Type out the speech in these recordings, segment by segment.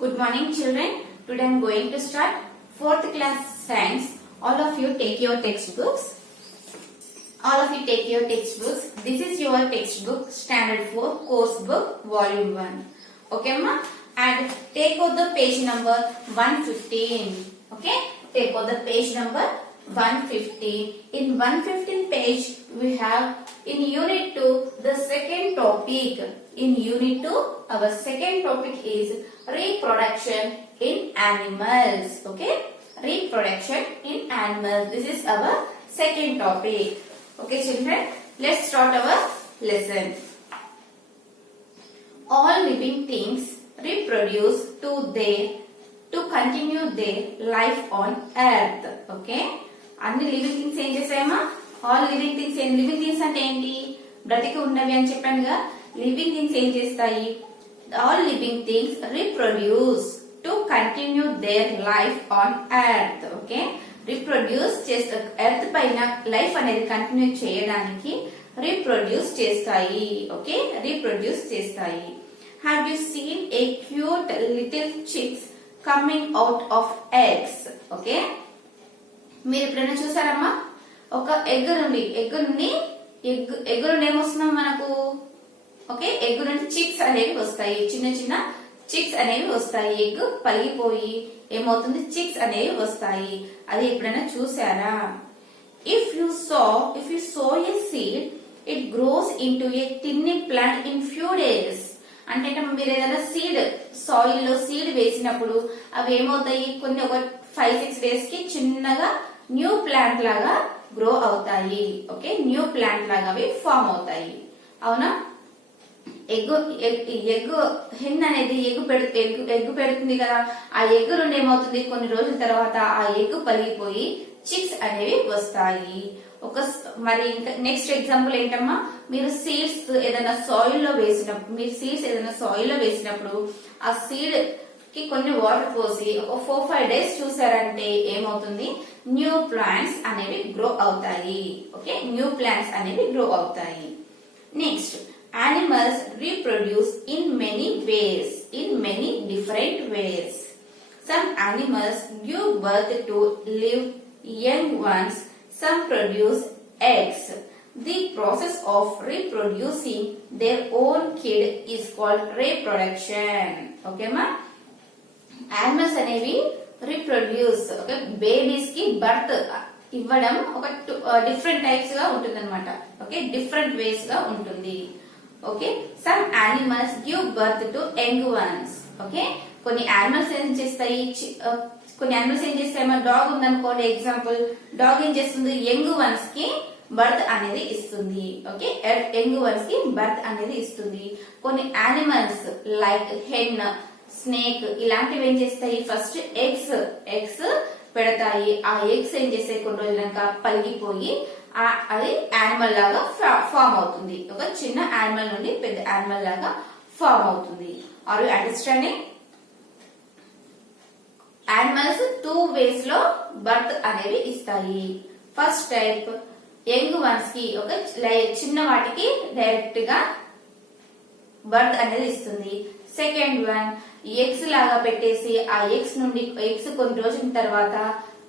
Good morning children. Today I am going to start 4th class science. All of you take your textbooks. This is your textbook standard 4 course book volume 1. Okay ma? And take out the page number 115. Okay? Take out the page number 115. In 115 page we have in unit 2 the second topic. In unit 2 our second topic is reproduction in animals. Okay? Reproduction in animals. This is our second topic. Okay children, let's start our lesson. All living things reproduce to continue their life on earth. Okay? అన్ని living things ఏం చేసాయమ్మా? All living things living things అంటే ఏంటి? బ్రతికి ఉన్నవి అని చెప్పానుగా. Living things ఏం చేస్తాయి? All living things reproduce to continue their life on earth. Okay, reproduce చేస్తా ఎర్త్ పైన లైఫ్ అనేది కంటిన్యూ చేయడానికి రీప్రొడ్యూస్ చేస్తాయి. ఓకే, రీప్రొడ్యూస్ చేస్తాయి. Have you seen a cute little chicks coming out of eggs? Okay, మీరు ఎప్పుడైనా చూసారమ్మా? ఒక ఎగ్ నుండి ఏమొస్తున్నాం మనకు? ఓకే, ఎగ్ నుండి చిక్స్ అనేవి వస్తాయి. చిన్న చిన్న చిక్స్ అనేవి వస్తాయి. ఎగ్ పలిగిపోయి ఏమవుతుంది? చిక్స్ అనేవి వస్తాయి. అది ఎప్పుడైనా చూసారా? If you sow a seed it grows into a tiny plant in few days. అంటే మీరు ఏదైనా సాయిల్ లో సీడ్ వేసినప్పుడు అవి ఏమవుతాయి? కొన్ని ఒక 5-6 డేస్ కి చిన్నగా న్యూ ప్లాంట్ లాగా గ్రో అవుతాయి. ఓకే, న్యూ ప్లాంట్ లాగా అవి ఫామ్ అవుతాయి. అవునా? ఎగ్ హెన్ అనేది ఎగ్ పెడుతుంది కదా. ఆ ఎగ్ నుండి ఏమవుతుంది? కొన్ని రోజుల తర్వాత ఆ ఎగ్ పలిగిపోయి చిక్స్ అనేవి వస్తాయి. మరి ఇంకా నెక్స్ట్ ఎగ్జాంపుల్ ఏంటమ్మా? మీరు సీడ్స్ ఏదైనా సాయిల్ లో వేసినప్పుడు ఆ సీడ్ కి కొన్ని వాటర్ పోసి ఒక 4-5 డేస్ చూసారంటే ఏమవుతుంది? న్యూ ప్లాంట్స్ అనేవి గ్రో అవుతాయి. ఓకే, న్యూ ప్లాంట్స్ అనేవి గ్రో అవుతాయి. Next, animals reproduce in many different ways. Some animals give birth to live young ones. Some produce eggs. The process of reproducing their own kid is called reproduction. Okay ma? Animals అనేవి reproduce, okay, babies కి birth ఇవ్వడం ఒక different types గా ఉంటుంది అనమాట. Okay, different ways గా ఉంటుంది. Okay, some animals give birth to young once. Okay, కొన్ని యానిమల్స్ ఏం చేస్తాయి? డాగ్ ఉందనుకోండి ఎగ్జాంపుల్. డాగ్ ఏం చేస్తుంది? యంగ్ వన్స్ కి బర్త్ అనేది ఇస్తుంది. ఓకే, యంగ్ వన్స్ కి బర్త్ అనేది ఇస్తుంది. కొన్ని యానిమల్స్ లైక్ హెన్, స్నేక్ ఇలాంటివి ఏం చేస్తాయి? ఫస్ట్ ఎగ్స్ పెడతాయి. ఆ ఎగ్స్ ఏం చేస్తాయి? కొన్ని రోజులక పలిగిపోయి అది యానిమల్ లాగా ఫామ్ అవుతుంది. ఒక చిన్న యానిమల్ నుండి పెద్ద యానిమల్ లాగా ఫామ్ అవుతుంది. Are you understanding? Animals 2 ways లో బర్త్ అనేవి ఇస్తాయి. ఫస్ట్ టైప్ యంగ్ వన్స్ కి, ఒక చిన్న వాటికి డైరెక్ట్ గా బర్త్ అనేది ఇస్తుంది. సెకండ్ వన్ ఎగ్స్ లాగా పెట్టేసి ఆ ఎగ్స్ కొన్ని రోజుల తర్వాత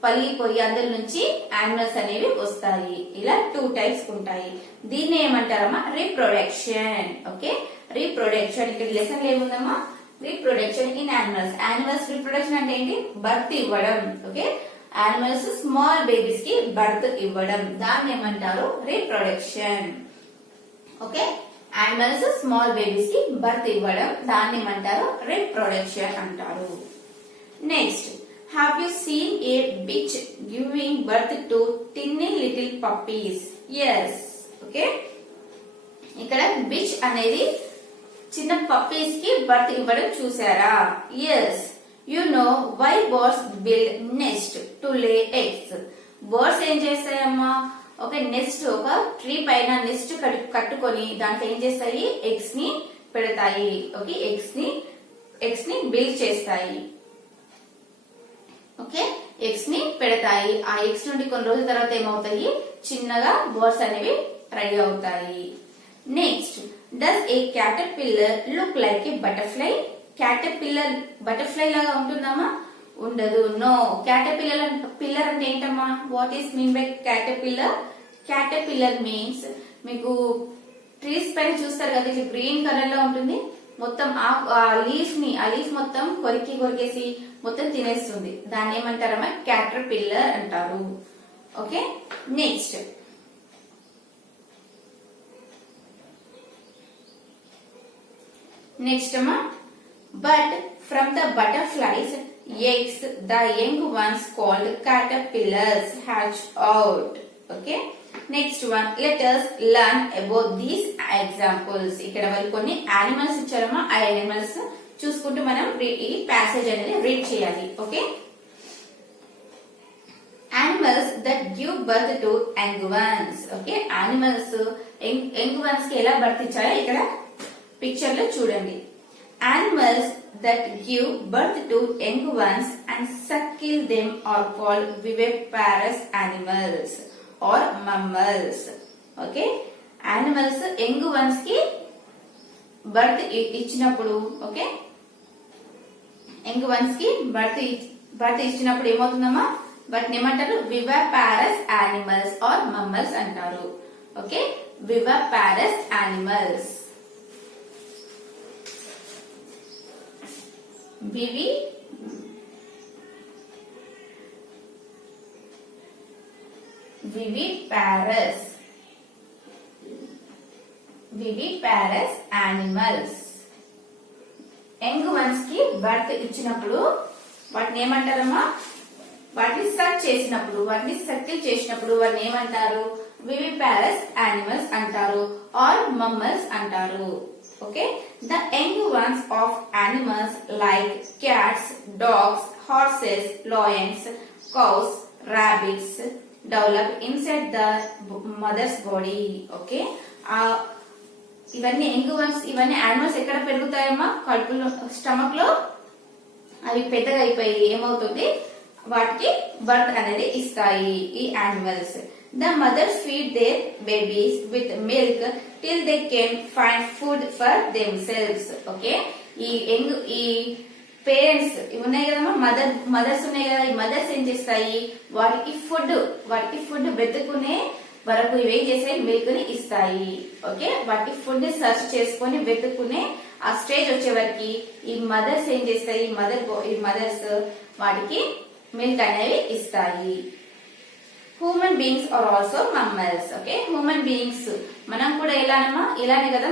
పలిగిపోయి అందులో నుంచి యానిమల్స్ అనేవి వస్తాయి. ఇలా 2 టైప్స్ ఉంటాయి. దీన్ని ఏమంటారమ్మా? రీప్రొడక్షన్. Okay, reproduction. ఇక్కడ లెసన్ ఏముందమ్మా? రీప్రొడక్షన్ ఇన్ యానిమల్స్ రీప్రొడక్షన్ అంటే ఏంటి? బర్త్ ఇవ్వడం. ఓకే, యానిమల్స్ స్మాల్ బేబీస్ కి బర్త్ ఇవ్వడం, దాన్ని ఏమంటారు? Reproduction. Okay, animals small babies కి బర్త్ ఇవ్వడం, దాన్ని ఏమంటారు? రీప్రొడక్షన్ అంటారు. Next, have you seen a bitch giving birth to tiny little puppies? Yes. Okay, ఇక్కడ bitch అనేది చిన్న పప్పీస్ కి బర్త్ ఇవ్వడం చూసారా? Yes. You know why birds build nest to lay eggs? Birds ఏం చేస్తాయమ్మా? ఒక నెస్ట్, ఒక ట్రీ పైన నెస్ట్ కట్టుకొని దాంట్లో ఏం చేస్తాయి? ఎగ్స్ ని పెడతాయి. ఓకే, ఎగ్స్ ని బిల్డ్ చేస్తాయి. ఓకే, ఎగ్స్ ని పెడతాయి. ఆ ఎగ్స్ నుండి కొన్ని రోజుల తర్వాత ఏమవుతాయి? చిన్నగా బర్డ్స్ అనేవి రెడీ అవుతాయి. Next, does A caterpillar look like A butterfly? Caterpillar butterfly లాగా ఉంటుందమ్మా? ఉండదు. నో. పిల్లర్ అంటే ఏంటమ్మా? What is mean by caterpillar? Caterpillar means మీకు ట్రీస్ పైన చూస్తారు కదా, ఇది గ్రీన్ కలర్ లో ఉంటుంది. మొత్తం ఆ లీఫ్ మొత్తం కొరికేసి మొత్తం తినేస్తుంది. దాన్ని ఏమంటారమ్మా? క్యాటర్పిల్లర్ అంటారు. ఓకే. నెక్స్ట్ అమ్మా, but from the butterflies eggs the young ones called caterpillars hatch out. Okay. Next one, let us learn about these examples. ఇక్కడ వాళ్ళు కొన్ని యానిమల్స్ ఇచ్చారమ్మా. ఆ యానిమల్స్ చూసుకుంటూ మనం ఈ ప్యాసేజ్ అనేది రీడ్ చేయాలి. Okay. Animals that give birth to young ones. Okay. Animals young ones కి ఎలా బర్త్ ఇచ్చారో ఇక్కడ పిక్చర్ లో చూడండి. Animals that give birth to young ones and suckle them are called viviparous animals or mammals. Okay. Animals young ones కి birth ఇచ్చినప్పుడు, okay, young ones కి birth ఇచ్చినప్పుడు ఏమవుతుందమ్మా? వాటిని ఏమంటారు? వివిపారస్ యానిమల్స్ ఆర్ మమ్మల్స్ అంటారు. Okay. Viviparous animals. Viviparous animals. Young ones కి birth ఇచ్చినప్పుడు వాటిని ఏమంటారమ్మా? వాటిని సర్కిల్ చేసినప్పుడు వాటిని ఏమంటారు? వివిపారస్ యానిమల్స్ అంటారు ఆర్ మమ్మల్స్ అంటారు. Okay, the young ones of animals like cats, dogs, horses, lions, cows, rabbits develop inside the mother's body. Okay, ఇవన్నీ యంగ్ వన్స్, ఇవన్నీ యానిమల్స్ ఎక్కడ పెరుగుతాయమ్మా? కడుపులో, స్టమక్ లో అవి పెద్దగా అయిపోయి ఏమవుతుంది? వాటికి బర్త్ అనేది ఇస్తాయి ఈ animals. The mothers feed their babies with milk till they can find food for themselves. Okay, ఈ పేరెంట్స్ ఉన్నాయి కదమ్మా, మదర్స్ ఉన్నాయి కదా, ఈ మదర్స్ ఏం చేస్తాయి? వాటికి ఫుడ్ వెతుకునే వరకు ఇవేం చేస్తాయి? మిల్క్ ని ఇస్తాయి. ఓకే. వాటికి ఫుడ్ సర్చ్ చేసుకొని వెతుకునే ఆ స్టేజ్ వచ్చే వరకు ఈ మదర్స్ ఏం చేస్తాయి? ఈ మదర్స్ వాటికి మిల్క్ అనేవి ఇస్తాయి. Human beings are also mammals. Okay. Human beings మనం కూడా ఎలానమ్మా? ఇలానే కదా.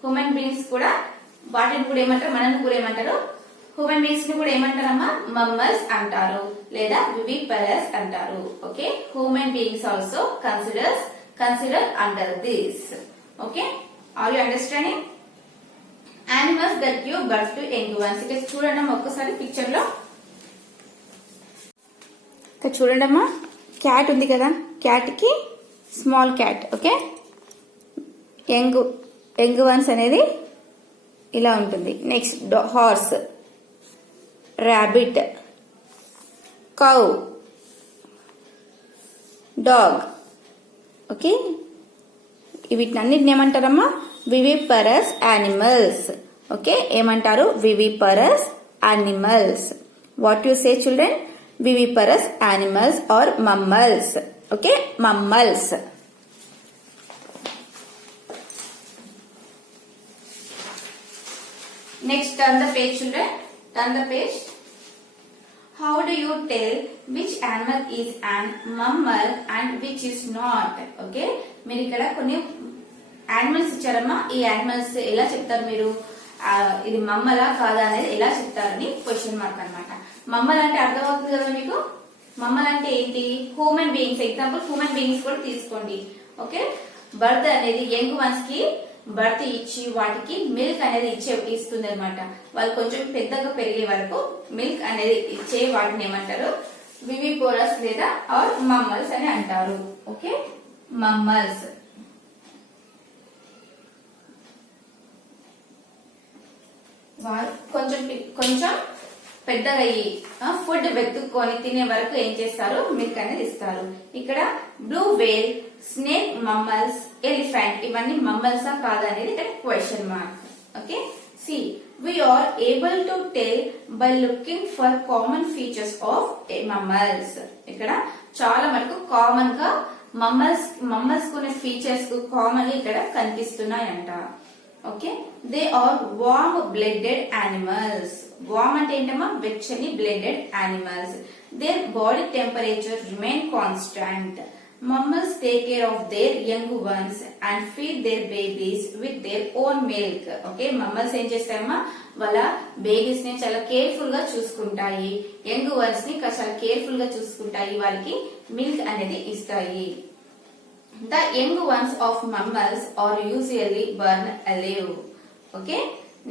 హ్యూమన్ బీయింగ్స్ కూడా వాటిని కూడా ఏమంటారు? మనల్ని కూడా ఏమంటారు? హ్యూమన్ బీయింగ్స్ ని కూడా ఏమంటారమ్మా? మమ్మల్స్ అంటారు లేదా వివిపరస్ అంటారు. Okay. Human beings also consider under this. Okay. Are you understanding? Animals that give birth to young ones. ఇక్కడ చూడండి ఒక్కసారి పిక్చర్ లో. ఇక్కడ చూడండి అమ్మా, క్యాట్ ఉంది కదా, క్యాట్ కి small cat. Okay. Young ones అనేది ఇలా ఉంటుంది. Next horse, rabbit, cow, dog. Okay. వీటినన్నిటిని ఏమంటారమ్మా? Viviparous animals. ఓకే. ఏమంటారు? Viviparous animals. What you say children? Viviparous animals or mammals. Okay, mammals. Next, turn the page children. Turn the page. How do you tell which animal is an mammal and which is not? Okay, మీరు ఇక్కడ కొన్ని animals ఇచ్చారమ్మా. ఈ animals ఎలా చెప్తారు మీరు? ఇది మమ్మలా కాదా అనేది ఎలా చెప్తారని క్వశ్చన్ మార్క్ అన్నమాట. మమ్మల్ అంటే అర్థమవుతుంది కదా మీకు? మమ్మల్ అంటే ఏంటి? Human beings. Example human beings కూడా తీసుకోండి. ఓకే. బర్త్ అనేది యంగ్ వన్స్ కి బర్త్ ఇచ్చి వాటికి మిల్క్ అనేది ఇస్తుంది అనమాట. వాళ్ళు కొంచెం పెద్దగా పెరిగే వరకు మిల్క్ అనేది ఇచ్చే వాటిని ఏమంటారు? వివిపోరస్ లేదా ఆర్ మమ్మల్స్ అని అంటారు. ఓకే. మమ్మల్స్. కొంచెం పెద్దగా అయ్యి ఫుడ్ వెతుక్కొని తినే వరకు ఏం చేస్తారు? మిల్క్ అనేది ఇస్తారు. ఇక్కడ blue whale, snake mammals, elephant ఇవన్నీ మమ్మల్సా కాదా అనేది ఇక్కడ question mark. Okay. See we are able to tell by looking for common features of mammals. ఇక్కడ చాలా మటుకు కామన్ గా మమ్మల్స్ కొనే ఫీచర్స్ కామన్ ఇక్కడ కనిపిస్తున్నాయంట. Okay, they are warm blooded animals. Warm అంటే ఏంటమ్మా? వెచ్చని blooded animals. Their body temperature remain constant. Mammals take care of their young ones and feed their babies with their own milk. Okay, mammals ఏం చేస్తాయమ్మా? వాళ్ళ babies ని చాలా careful గా చూసుకుంటాయి, young ones ని చాలా కేర్ఫుల్ గా చూసుకుంటాయి, వాళ్ళకి మిల్క్ అనేది ఇస్తాయి. The young ones of mammals are usually born alive. Okay,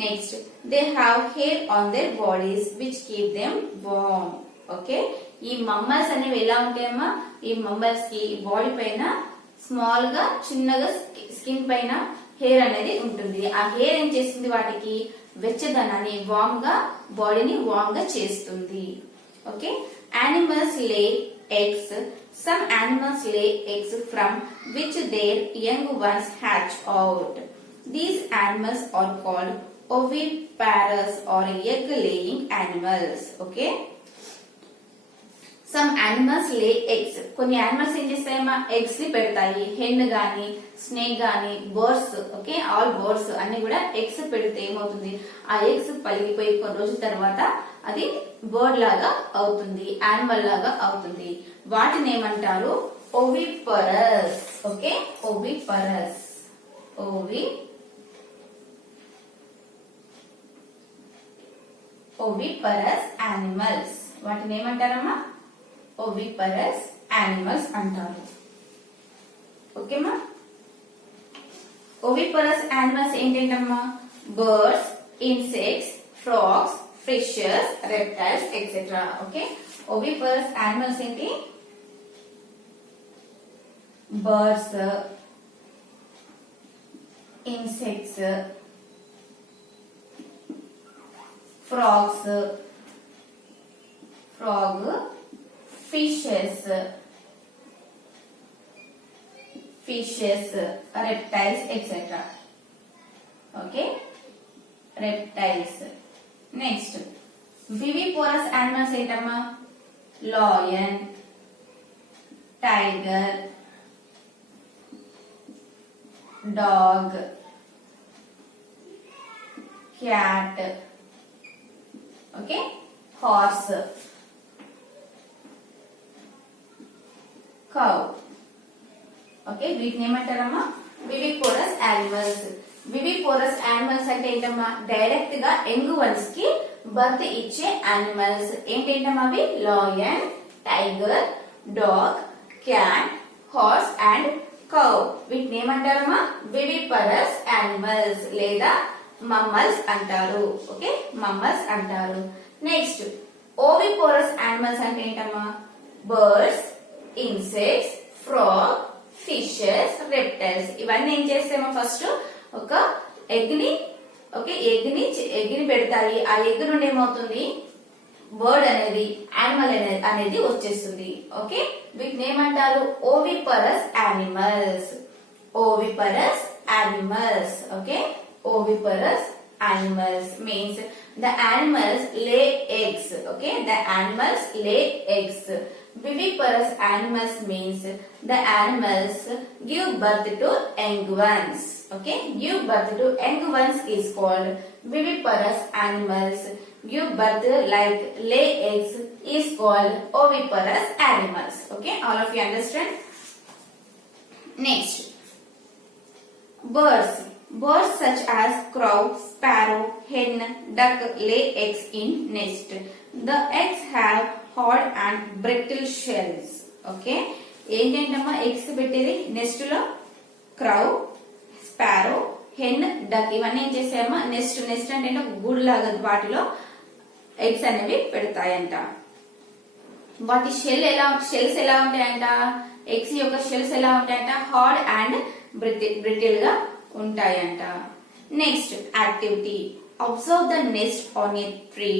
next, they have hair on their bodies which keep them warm. Okay, ఈ మమ్మల్స్ అనేవి ఎలా ఉంటాయమ్మా? ఈ మమ్మల్స్ కి బాడీ పైన స్మాల్ గా చిన్నగా స్కిన్ పైన హెయిర్ అనేది ఉంటుంది. ఆ హెయిర్ ఏం చేస్తుంది? వాటికి వెచ్చదనాన్ని, వామ్ గా బాడీని వామ్ గా చేస్తుంది. ఓకే, యానిమల్స్ లే eggs. Some animals lay eggs from which their young ones hatch out. These animals are called oviparous or egg-laying animals. Okay. Some animals lay eggs. కొన్ని యానిమల్స్ ఏం చేస్తాయమ్మా? ఎగ్స్ ని పెడతాయి. హెన్ గాని, స్నేక్ గాని, birds, okay, all birds అన్ని కూడా eggs పెడితే ఏమవుతుంది? ఆ ఎగ్స్ పలిగిపోయి కొన్ని రోజుల తర్వాత అది బర్డ్ లాగా అవుతుంది, యానిమల్ లాగా అవుతుంది. వాటిని ఏమంటారు? Oviparous. Okay, oviparous. Oviparous animals. వాటిని ఏమంటారమ్మా? ఓవిపరస్ యానిమల్స్ అంటారు. ఓకేమా? ఓవిపరస్ యానిమల్స్ ఏంటంటమ్మా? Birds, insects, frogs, fishes, reptiles etcetera. Okay, oviparous animals ఏంటి? Birds, insects, frogs, fishes, reptiles, etc. Okay, reptiles. Next, viviparous animals ఏంటమ్మా? Lion, tiger, dog, cat, okay, horse, cow. Okay, వీటిని ఏమంటారమ్మా? వివిపోరస్ animals. వివిపోరస్ animals అంటే ఏంటమ్మా? Direct గా young ones కి birth ఇచ్చే animals. ఏంటేంటమ్మా అవి? Lion, tiger, dog, cat, horse and cow. వీటిని ఏమంటారమ్మా? Viviparous animals లేదా మమ్మల్స్ అంటారు. ఓకే, మమ్మల్స్ అంటారు. నెక్స్ట్, ఓవిపోరస్ యానిమల్స్ అంటే ఏంటమ్మా? Birds, insects, frog, fishes, reptiles. ఇవన్నీ ఏం చేస్తామో ఫస్ట్ ఒక ఎగ్ ని పెడతాయి. ఆ ఎగ్ నుండి ఏమవుతుంది? బర్డ్ అనేది, యానిమల్ అనేది వచ్చేస్తుంది. ఓకే, వీటిని ఏమంటారు? Oviparous animals. Oviparous animals. Okay, oviparous animals means the animals lay eggs. Okay, the animals lay eggs. Viviparous animals means the animals give birth to young ones. Okay, give birth to young ones is called viviparous animals. Give birth like lay eggs is called oviparous animals. Okay, all of you understand? Next, birds. Birds such as crow, sparrow, hen, duck lay eggs in nest. The eggs have hard and brittle shells. Okay, ఏంటంటమ్మా eggs పెట్టేది nest లో? Crow, sparrow, hen, duck ఇవన్నీ ఏం చేసాయమ్మా? NEFT అంటే ఒక గూడు లాగా వాటిలో ఎగ్స్ అనేవి పెడతాయంట. వాటి షెల్స్ ఎలా ఉంటాయంట? ఎగ్స్ యొక్క షెల్స్ ఎలా ఉంటాయంట? హార్డ్ అండ్ బ్రిటిల్ గా ఉంటాయంట. Next, activity. Observe the nest on a tree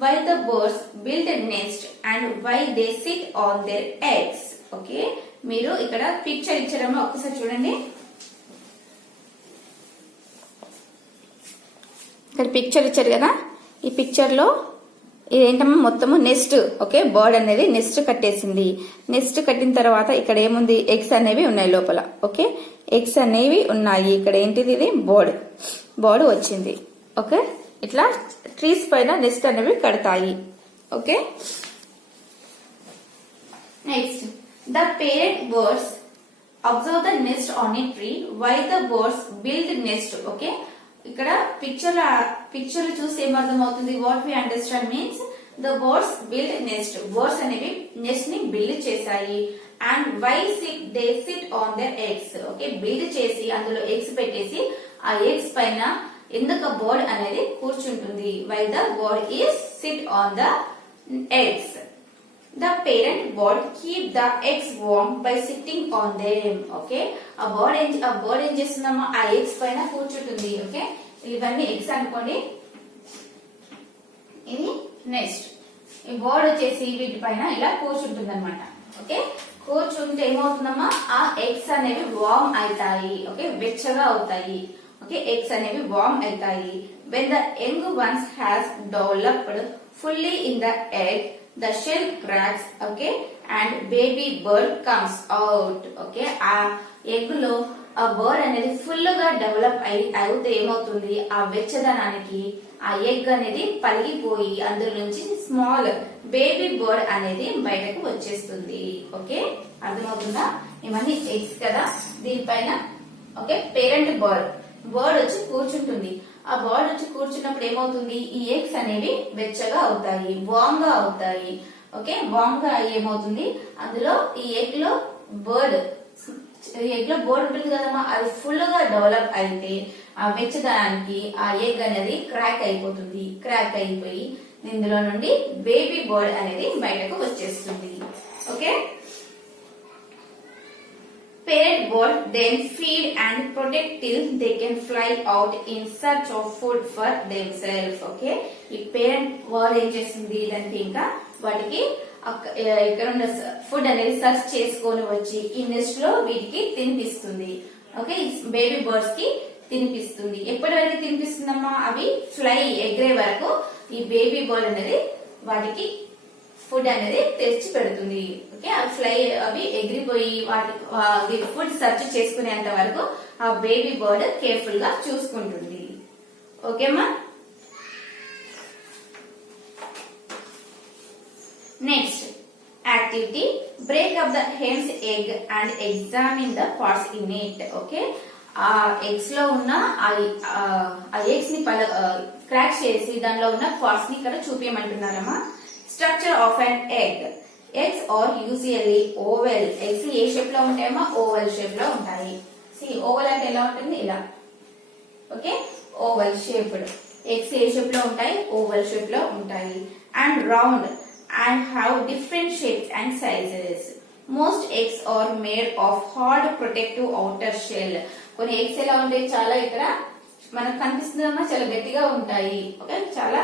while the birds build a nest and while they sit on their eggs. Okay, మీరు ఇక్కడ పిక్చర్ ఇచ్చారమ్మా, ఒక్కసారి చూడండి. ఇక్కడ పిక్చర్ ఇచ్చారు కదా, ఈ పిక్చర్ లో ఇదేంటమ్మా మొత్తము నెస్ట్. ఓకే, బర్డ్ అనేది నెస్ట్ కట్టేసింది. నెస్ట్ కట్టిన తర్వాత ఇక్కడ ఏముంది, ఎగ్స్ అనేవి ఉన్నాయి లోపల. ఓకే, ఎగ్స్ అనేవి ఉన్నాయి. ఇక్కడ ఏంటిది, ఇది బర్డ్ వచ్చింది. ఓకే, ఇట్లా ట్రీస్ పైన నెస్ట్ అనేవి కడతాయి. Okay, next the parent birds observe the nest on a tree why the birds build nest. Okay, ఇక్కడ పిక్చర్ చూసి ఏమర్థం అవుతుంది, what we understand means the birds build nest. Birds అనేవి నెస్ట్ ని బిల్డ్ చేశాయి. And why they sit on the eggs. Okay, build చేసి అందులో eggs పెట్టేసి ఆ ఎగ్స్ పైన ఎందుకు బర్డ్ అనేది కూర్చుంటుంది. Why the bird is sit on the eggs. The parent bird keep the eggs warm by sitting on them. Okay, a bird ఏం చేస్తుందమ్మా, ఆ ఎగ్స్ పైన కూర్చుంటుంది. ఓకే, ఇవన్నీ ఎగ్స్ అనుకోండి, ఇది నెక్స్ట్. ఈ బర్డ్ వచ్చేసి వీటి పైన ఇలా కూర్చుంటుంది అనమాట. ఓకే, కూర్చుంటే ఏమవుతుందమ్మా, ఆ ఎగ్స్ అనేవి వార్మ్ అవుతాయి. ఓకే, వెచ్చగా అవుతాయి. ఓకే, ఎగ్స్ అనేవి వార్మ్ అవుతాయి. when the young ones has developed fully in the egg, the shell cracks. Okay, and baby bird comes out. Okay, ఆ ఎగ్ లో ఆ బర్డ్ అనేది ఫుల్ గా డెవలప్ అయితే ఏమవుతుంది, ఆ వెచ్చదనానికి ఆ ఎగ్ అనేది పలిగిపోయి అందులో నుంచి స్మాల్ బేబీ బర్డ్ అనేది బయటకు వచ్చేస్తుంది. ఓకే, అర్థమవుతుందా, ఇవన్నీ ఎగ్స్ కదా దీనిపైన. ఓకే, పేరెంట్ బర్డ్ వచ్చి కూర్చుంటుంది. ఆ బర్డ్ వచ్చి కూర్చున్నప్పుడు ఏమవుతుంది, ఈ ఎగ్స్ అనేవి వెచ్చగా అవుతాయి, వార్మ్ గా అవుతాయి. ఓకే, వార్మ్ గా ఏమవుతుంది, అందులో ఈ ఎగ్ లో బర్డ్ ఉంటుంది కదమ్మా, అది ఫుల్ గా డెవలప్ అయితే ఆ వెచ్చదనానికి ఆ ఎగ్ అనేది క్రాక్ అయిపోతుంది. క్రాక్ అయిపోయి ఇందులో నుండి బేబీ బర్డ్ అనేది బయటకు వచ్చేస్తుంది. Okay, parent bird then feed and protect till they can fly out in search of food for themselves. Okay, ఈ పేరెంట్ బర్డ్ ఏం చేస్తుంది అంటే ఇంకా వాటికి ఇక్కడ ఉన్న ఫుడ్ అనేది సర్చ్ చేసుకొని వచ్చి ఈ నెస్ట్ లో వీటికి తినిపిస్తుంది. ఓకే, బేబీ బర్డ్స్ కి తినిపిస్తుంది. ఎప్పటి వరకు తినిపిస్తుందమ్మా, అవి ఫ్లై ఎగిరే వరకు ఈ బేబీ బర్డ్ అనేది వాటికి ఫుడ్ అనేది తెచ్చి పెడుతుంది. ఓకే, అవి ఎగిరిపోయి వాటి ఫుడ్ సర్చ్ చేసుకునేంత వరకు ఆ బేబీ బర్డ్ కేర్ఫుల్ గా చూసుకుంటుంది. ఓకేమా, next activity break up the hen's egg and examine the parts in it. Okay, ఆ ఎగ్స్ లో ఉన్న ఆ ఎగ్స్ ని క్రాక్ చేసి దానిలో ఉన్న పార్ట్స్ ని ఇక్కడ చూపించమంటున్నారమ్మా. Structure of an egg. Eggs are usually oval. Eggs A shape లో ఉంటాయమ్మా, ఓవల్ షేప్ లో ఉంటాయి. ఓవల్ అంటే ఎలా ఉంటుంది, ఇలా. Okay, oval shaped. ఎగ్స్ ఏ షేప్ లో ఉంటాయి, ఓవల్ షేప్ లో ఉంటాయి. And round and have different shapes and sizes. Most eggs are made of hard protective outer shell. కొన్ని ఎగ్స్ ఎలా ఉంటాయి, చాలా ఇక్కడ మనకు కనిపిస్తుందమ్మా, చాలా గట్టిగా ఉంటాయి. ఓకే, చాలా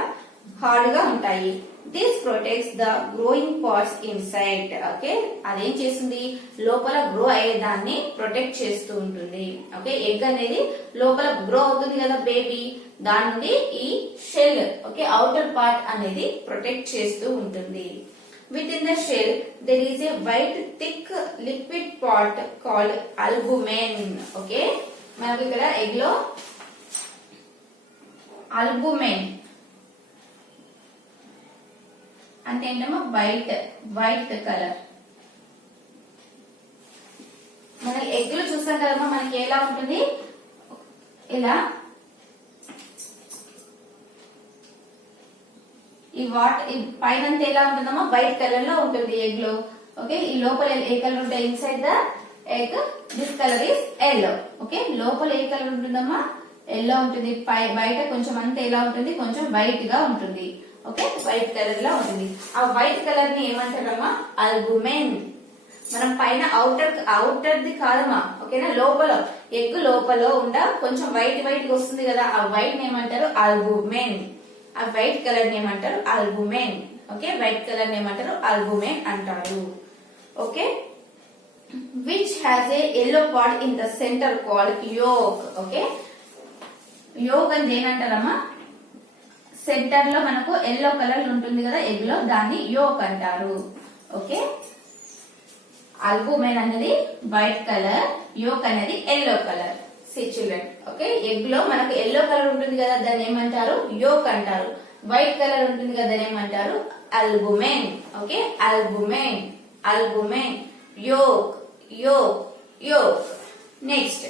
హార్డ్ గా ఉంటాయి. This protects the growing parts inside. Okay, అదేం చేస్తుంది, లోపల గ్రో అయ్యేదాన్ని ప్రొటెక్ట్ చేస్తూ ఉంటుంది. ఓకే, ఎగ్ అనేది లోపల గ్రో అవుతుంది కదా బేబీ, దాని నుండి ఈ షెల్, ఓకే, అవుటర్ పార్ట్ అనేది ప్రొటెక్ట్ చేస్తూ ఉంటుంది. Within the shell there is a white thick liquid part called albumen. Okay, మనకు ఇక్కడ ఎగ్ లో అల్బుమెన్ అంటే ఏంటమ్మా, వైట్ కలర్. మన ఎగ్ లో చూసాం కదమ్మా, మనకి ఎలా ఉంటుంది, ఇలా ఈ పైన ఎలా ఉంటుందమ్మా, వైట్ కలర్ లో ఉంటుంది ఎగ్ లో. ఓకే, ఈ లోపల ఏ కలర్ ఉంటాయి, inside the egg this colour is yellow. Okay, లోపల ఏ కలర్ ఉంటుందమ్మా, ఎల్లో ఉంటుంది. బయట కొంచెం అంతా ఎలా ఉంటుంది, కొంచెం వైట్ గా ఉంటుంది. ఓకే, వైట్ కలర్ లో ఉంటుంది. ఆ వైట్ కలర్ ని ఏమంటారమ్మా, అల్బుమెన్. మనం పైన అవుటర్ ది కాదమ్మా, ఓకేనా, లోపల ఎగ్ లోపల ఉండ కొంచెం వైట్ గా వస్తుంది కదా, ఆ వైట్ ని ఏమంటారు, అల్బుమెన్. ఆ వైట్ కలర్ ని ఏమంటారు, అల్బుమెన్. ఓకే, వైట్ కలర్ ని ఏమంటారు, అల్బుమెన్ అంటారు. Okay, which has a yellow part in the center called yolk. Okay, yolk అని దేనంటారమ్మా, సెంటర్ లో మనకు ఎల్లో కలర్ ఉంటుంది కదా ఎగ్ లో, దాన్ని యోక్ అంటారు. ఓకే, అల్బుమెన్ అనేది వైట్ కలర్, యోక్ అనేది yellow colour. See children, okay, egg లో మనకు ఎల్లో కలర్ ఉంటుంది కదా దాన్ని ఏమంటారు? యోక్ అంటారు. వైట్ కలర్ ఉంటుంది కదా దాన్ని ఏమంటారు? Albumen. Okay, albumen, albumen, yolk, yolk, yolk. Next,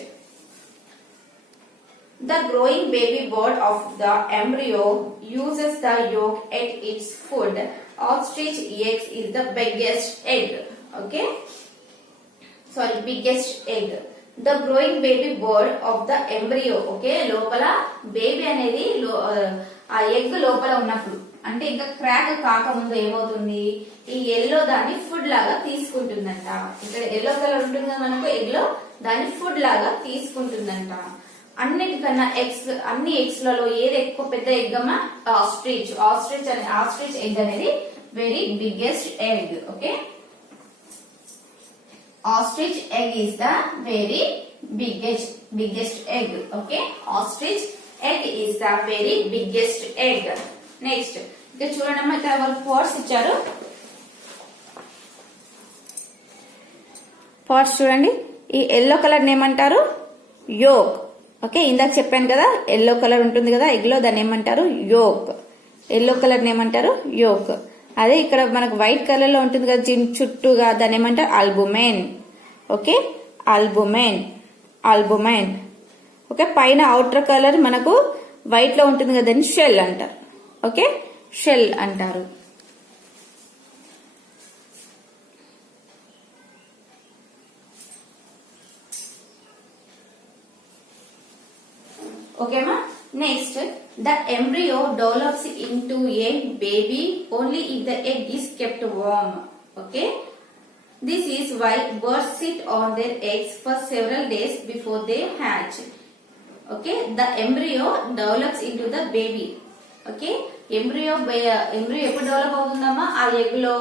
the growing baby bird of the embryo uses the yolk at its food. Ostrich egg is the biggest egg. Okay, sorry, biggest egg. The growing baby bird of the embryo. Okay, లోపల baby అనేది ఆ egg లోపల ఉన్నప్పుడు, అంటే ఇంకా crack కాకముందు ఏమవుతుంది, ఈ ఎల్లో దాన్ని ఫుడ్ లాగా తీసుకుంటుందంట. ఇక్కడ ఎల్లో కలర్ ఉంటుంది కదా మనకు ఎగ్ లో, దాన్ని ఫుడ్ లాగా తీసుకుంటుందంట. అన్నిటికన్నా ఎగ్స్, అన్ని ఎగ్స్ లలో ఏది ఎక్కువ పెద్ద ఎగ్ అమ్మా? ఆస్ట్రిచ్. ఆస్ట్రిచ్ ఎగ్ అనేది very biggest egg. Okay, ostrich egg is the very biggest egg. Okay, ostrich egg is the very biggest egg. Next, ఇక్కడ చూడండి అమ్మా, ఇక్కడ వాళ్ళు పార్ట్స్ ఇచ్చారు. పార్ట్స్ చూడండి. ఈ ఎల్లో కలర్ ఏమంటారు? యోక్. ఓకే, ఇందాక చెప్పాను కదా ఎల్లో కలర్ ఉంటుంది కదా ఎగ్ లో, దాన్ని ఏమంటారు? యోక్. ఎల్లో కలర్ ఏమంటారు? యోక్. అదే ఇక్కడ మనకు వైట్ కలర్ లో ఉంటుంది కదా చుట్టూగా, దాన్ని ఏమంటారు? Albumen. Okay, albumen, albumen. Okay, పైన అవుటర్ కలర్ మనకు వైట్ లో ఉంటుంది కదా దాన్ని షెల్ అంటారు. ఓకే, షెల్ అంటారు. Okay ma, next, the embryo develops into a baby only if the egg is kept warm. Okay, this is why birds sit on their eggs for several days before they hatch. Okay, the embryo develops into the baby. Okay, embryo ఎప్పుడు develop అవుతుందమ్మా? ఆ egg లో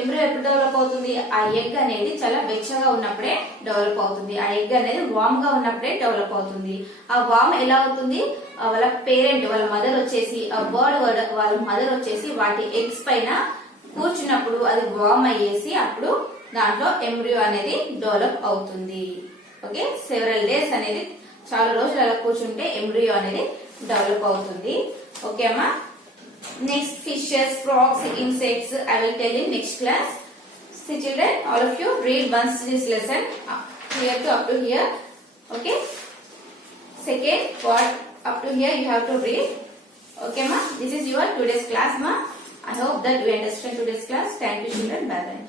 embryo ఎప్పుడు develop అవుతుంది? ఆ egg అనేది చాలా వెచ్చగా ఉన్నప్పుడే డెవలప్ అవుతుంది. ఆ ఎగ్ అనేది వామ్ గా ఉన్నప్పుడే డెవలప్ అవుతుంది. ఆ వామ్ ఎలా అవుతుంది? వాళ్ళ పేరెంట్, వాళ్ళ మదర్ వచ్చేసి, ఆ బర్డ్ వాళ్ళ మదర్ వచ్చేసి వాటి ఎగ్స్ పైన కూర్చున్నప్పుడు అది వామ్ అయ్యేసి అప్పుడు దాంట్లో ఎంబ్రియో అనేది డెవలప్ అవుతుంది. ఓకే, సెవెరల్ డేస్ అనేది, చాలా రోజులు అలా కూర్చుంటే ఎంబ్రియో అనేది డెవలప్ అవుతుంది. ఓకే అమ్మా. Next, fishes, frogs, insects, I will tell in next class. See children, all of you read once this lesson here to up to here. Okay, second part up to here you have to read. Okay ma, this is your today's class ma. I hope that you understand today's class. Thank you children, bye bye.